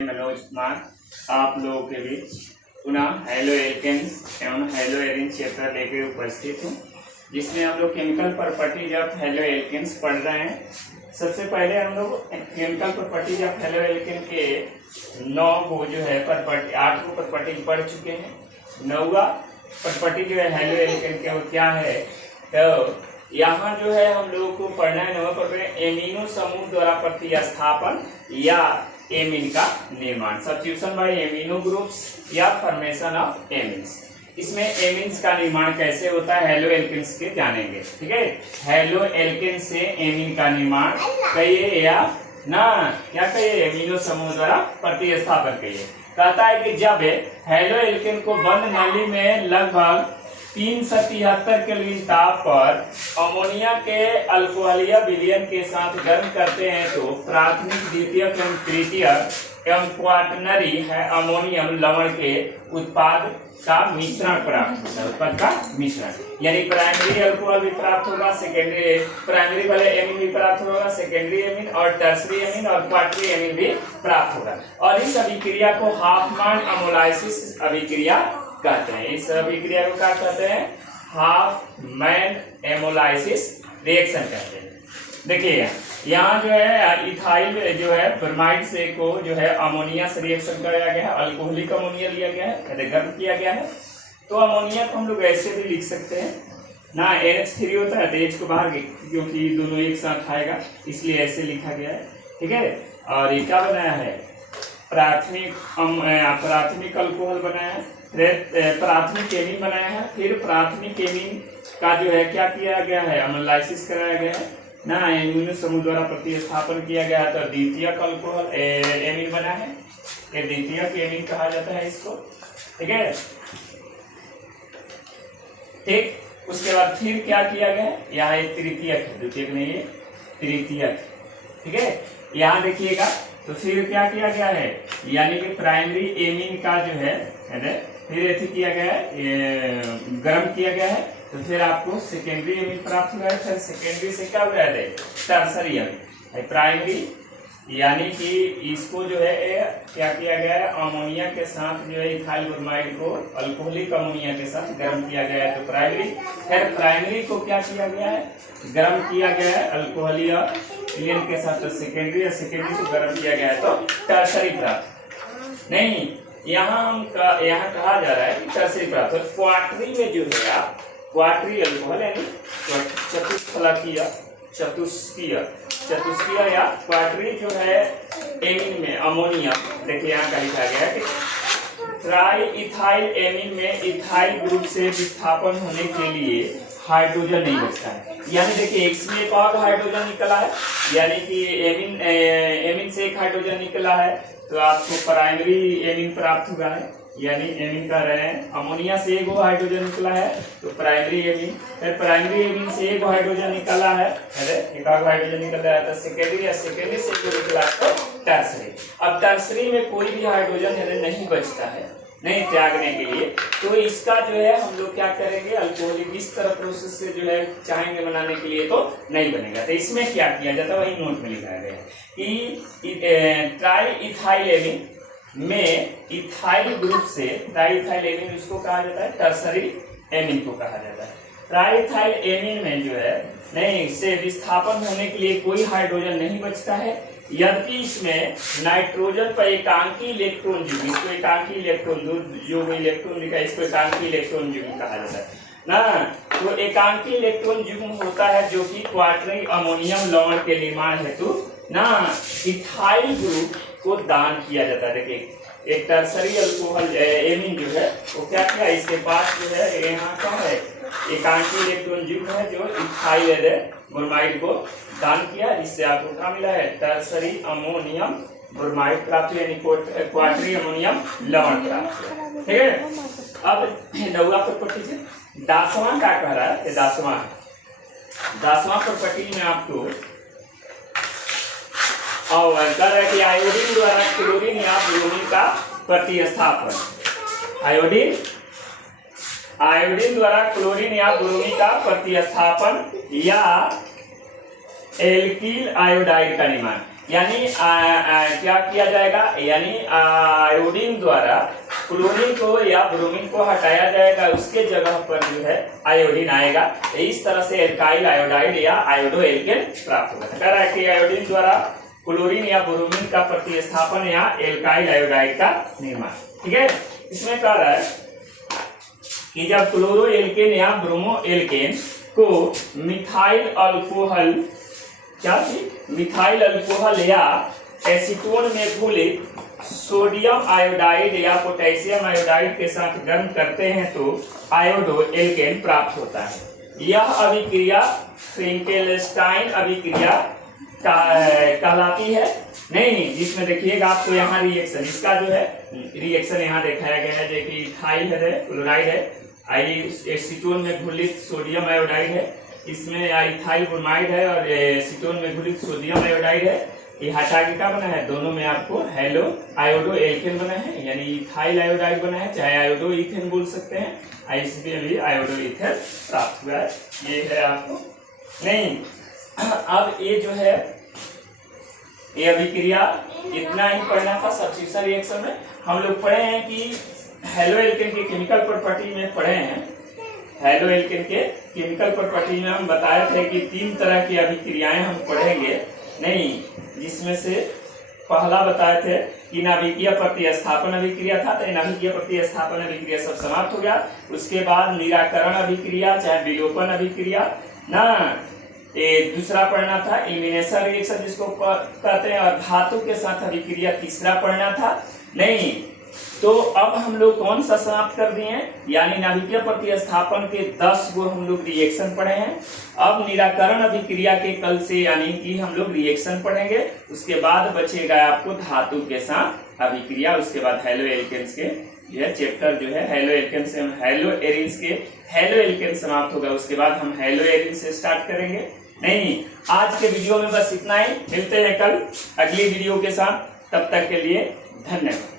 मनोज कुमार आप लोगों के बीच पुनः हेलो एल्केन्स एवं हेलो एरिन चैप्टर लेकर उपस्थित हूँ, जिसमें हम लोग chemical properties of haloalkanes पढ़ रहे हैं। सबसे पहले हम लोग chemical properties of haloalkane के 9 को जो है प्रॉपर्टी 8 को प्रॉपर्टीज पढ़ चुके हैं। 9वां प्रॉपर्टी जो है हेलो एल्केन के वो क्या है, तो यहाँ जो है हम लोगों को पढ़ना है 9वां प्रॉपर्टी एमिनो समूह द्वारा प्रतिस्थापन या एमीन का निर्माण, सब्स्टिट्यूशन बाय एमिनो ग्रुप्स या फॉर्मेशन ऑफ एमीन्स। इसमें एमीन्स का निर्माण कैसे होता है हेलो एल्केन्स के जानेंगे। ठीक है, हेलो एल्केन से एमीन का निर्माण कहिए या ना क्या कहिए, एमिनो समूह द्वारा प्रतिस्थापन कहिए। कहता है कि जब हेलो एल्केन को बंद नली में लगभग 373 केल्विन ताप पर अमोनिया के अल्कोहलीय विलयन के साथ गर्म करते हैं तो प्राथमिक, द्वितीयक एवं तृतीयक एवं क्वाटरनरी है अमोनियम लवण के उत्पाद का मिश्रण प्राप्त होता है। उत्पाद का मिश्रण यानी प्राइमरी अल्कोहल भी प्राप्त होगा, सेकेंडरी प्राइमरी वाले एमीन भी प्राप्त होगा, सेकेंडरी एमीन और टर्सरी एमीन और क्वाटरनरी एमीन भी प्राप्त होगा। और इस अभिक्रिया को हाफमैन अमोलाइसिस अभिक्रिया कहते हैं। इस अभिक्रिया को क्या कहते हैं, हाफमैन एमोलाइसिस रिएक्शन कहते हैं। देखिए यहाँ जो है इथाइल जो है ब्रोमाइड से को जो है अमोनिया से रिएक्शन कराया गया है, अल्कोहलिक अमोनिया लिया गया है, गर्म किया गया है। तो अमोनिया को हम लोग ऐसे भी लिख सकते हैं ना, NH3 होता है तो H को बाहर, क्योंकि दोनों एक साथ आएगा इसलिए ऐसे लिखा गया है। ठीक है, और ये क्या बनाया है, प्राथमिक अल्कोहल बनाया है, प्राथमिक एमीन बनाया है, फिर प्राथमिक एमीन का जो है क्या किया गया है, अमोलाइसिस कराया गया है ना, एमिनो समूह द्वारा प्रतिस्थापन किया गया है तो द्वितीयक अल्कोहल एमीन बना है, ये द्वितीयक एमीन कहा जाता है इसको। ठीक है, ठीक, उसके बाद फिर क्या किया गया, यहाँ एक तृतीयक है, द्वितीयक नहीं है तृतीयक। ठीक है, यहाँ देखिएगा तो फिर क्या किया गया है, यानी कि प्राइमरी एमीन का जो है फिर ऐसे किया गया है, गर्म किया गया है तो फिर आपको सेकेंडरी एमीन प्राप्त हुआ है। फिर सेकेंडरी से क्या हुआ है, टर्सरी एमीन। प्राइमरी यानी कि इसको जो है क्या किया गया है, अमोनिया के साथ जो है इथाइल ब्रोमाइड को अल्कोहलिक अमोनिया के साथ गर्म किया गया है तो प्राइमरी। फिर प्राइमरी को क्या किया गया है, गर्म किया गया है अल्कोहलीय विलयन के साथ तो सेकेंडरी, या सेकेंडरी को गर्म किया गया है तो टर्सरी प्राप्त। नहीं, यहाँ कहा जा रहा है कि टर्सरी प्राप्त। क्वाटरी में जो है आप क्वाटरी अल्कोहल यानी चतुष्कीय या क्वाटरी जो है एमीन में अमोनिया, देखिए यहाँ का लिखा गया है कि ट्राई इथाइल एमीन में इथाइल ग्रुप से विस्थापन होने के लिए हाइड्रोजन नहीं बचता है। यानी देखिए इसमें एक और हाइड्रोजन निकला है, यानी कि एमीन से एक हाइड्रोजन निकला है तो आपको प्राइमरी एमीन प्राप्त हुआ है, यानी एमीन कर रहे हैं अमोनिया से एक हाइड्रोजन निकला है तो प्राइमरी एमीन। फिर प्राइमरी एमीन से एक हाइड्रोजन निकला है, एक हाइड्रोजन निकल रहा है तो सेकेंडरी, या सेकेंडरी से जो निकला तो टर्सरी। अब टर्सरी में कोई भी हाइड्रोजन नहीं बचता है, नहीं त्यागने के लिए, तो इसका जो है हम लोग क्या करेंगे, अल्कोहलिक इस तरह प्रोसेस से जो है चाहेंगे बनाने के लिए तो नहीं बनेगा। तो इसमें क्या किया जाता है, वही नोट में लिखा गया है कि ट्राई इथाइल एमीन में इथाइल ग्रुप से, ट्राइथाइल एमीन उसको कहा जाता है, टर्सरी एमीन को कहा जाता है। ट्राइथाइल एमीन में जो है नहीं से विस्थापन होने के लिए कोई हाइड्रोजन नहीं बचता है, यद्यपि इसमें नाइट्रोजन पर एकांकी इलेक्ट्रॉन युग्म, इसको एकांकी इलेक्ट्रॉन जो इलेक्ट्रॉन लिखा है इसको एकांकी इलेक्ट्रॉन युग्म कहा जाता है ना। तो एकांकी इलेक्ट्रॉन युग्म होता है जो कि क्वाटरनरी अमोनियम लवण के निर्माण हेतु ना इथाइल ग्रुप को दान किया जाता है। देखिए एक टर्सरी अल्कोहल एमीन जो है वो क्या किया, इसके पास जो है यहाँ का है एकांकी इलेक्ट्रॉन युग्म है जो इथाइल ब्रोमाइड को दान किया, जिससे आपको क्या मिला है, टर्सरी अमोनियम ब्रोमाइड प्राप्त, यानी क्वाटरनरी अमोनियम लवण प्राप्त। ठीक है, अब 9वां प्रॉपर्टी से 10वां क्या कह रहा है, 10वां प्रॉपर्टी में आपको और कह रहा है कि आयोडीन द्वारा क्लोरीन या ब्रोमीन का प्रतिस्थापन, आयोडीन द्वारा क्लोरीन या ब्रोमीन का प्रतिस्थापन या एल्किल आयोडाइड का निर्माण। यानी क्या किया जाएगा, यानी आयोडीन द्वारा क्लोरीन को या ब्रोमीन को हटाया जाएगा, उसके जगह पर जो है आयोडीन आएगा। इस तरह से एल्काइल आयोडाइड या आयोडो एल्केन प्राप्त होगा। कह रहा है कि आयोडीन द्वारा क्लोरीन या ब्रोमीन का प्रतिस्थापन या एल्काइल आयोडाइड का निर्माण। ठीक है, इसमें कह रहा है कि जब क्लोरो एल्केन या ब्रोमो एल्केन को मिथाइल अल्कोहल मिथाइल अल्कोहल या एसीटोन में घुलित सोडियम आयोडाइड या पोटेशियम आयोडाइड के साथ गर्म करते हैं तो आयोडो एल्केन प्राप्त होता है। यह अभिक्रिया फ्रेंकेलस्टाइन अभिक्रिया कहलाती है। नहीं, जिसमें देखिएगा आपको यहाँ रिएक्शन, इसका जो है रिएक्शन यहाँ दिखाया गया है, जो कि इथाइल है, क्लोराइड है, एसीटोन में घुलित सोडियम आयोडाइड है, इसमें इथाइल ब्रोमाइड है और एसीटोन में घुलित सोडियम आयोडाइड है। ये हटा के क्या बना है, दोनों में आपको हेलो आयोडो एल्केन बना है, यानी इथाइल आयोडाइड बना है, चाहे आयोडो इथेन बोल सकते हैं। इसमें भी आयोडो इथेन प्राप्त हुआ है। ये है आपको नहीं। अब ये जो है ये अभिक्रिया इतना ही पढ़ना था। सब्स्टिट्यूशन रिएक्शन में हम लोग पढ़े हैं कि हेलो एल्केन के केमिकल प्रॉपर्टी में पढ़े हैं। हेलो एल्केन के केमिकल प्रॉपर्टी में हम बताए थे कि 3 तरह की अभिक्रियाएं हम पढ़ेंगे नहीं, जिसमें से पहला बताए थे कि नाभिकीय प्रतिस्थापन अभिक्रिया था, तो नाभिकीय प्रतिस्थापन अभिक्रिया सब समाप्त हो गया। उसके बाद निराकरण अभिक्रिया चाहे विलोपन अभिक्रिया ना, ये दूसरा पढ़ना था एलिमिनेशन रिएक्शन जिसको कहते हैं, और धातु के साथ अभिक्रिया तीसरा पढ़ना था नहीं। तो अब हम लोग कौन सा समाप्त कर दिए हैं, यानी नाभिकीय प्रतिस्थापन के 10 गो हम लोग रिएक्शन पढ़े हैं। अब निराकरण अभिक्रिया के कल से यानी कि हम लोग रिएक्शन पढ़ेंगे। उसके बाद बचेगा आपको धातु के साथ अभिक्रिया। उसके बाद हेलो एल्केन्स के यह चैप्टर जो है हेलो एल्केन से हम हेलो एरिन्स के हेलो एल्केन समाप्त होगा। उसके बाद हम हेलो एरिन से स्टार्ट करेंगे नहीं। आज के वीडियो में बस इतना ही, मिलते हैं कल अगली वीडियो के साथ। तब तक के लिए धन्यवाद।